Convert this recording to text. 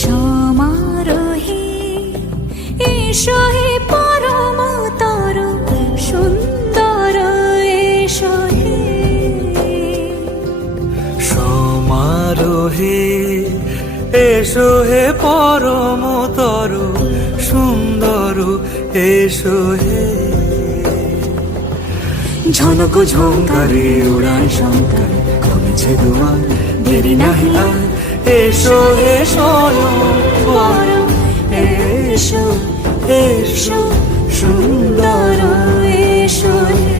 সমারোহে এসো হে পরমতর সুন্দর এসো হে। সমারোহে এসো হে পরমতর সুন্দর এসো হে। ঝনক ঝঙ্কারে উড়ায় শঙ্কার কমেছে দুয়ার, দেরি নাহি আর এসো এসো পরম এসো এসো সুন্দর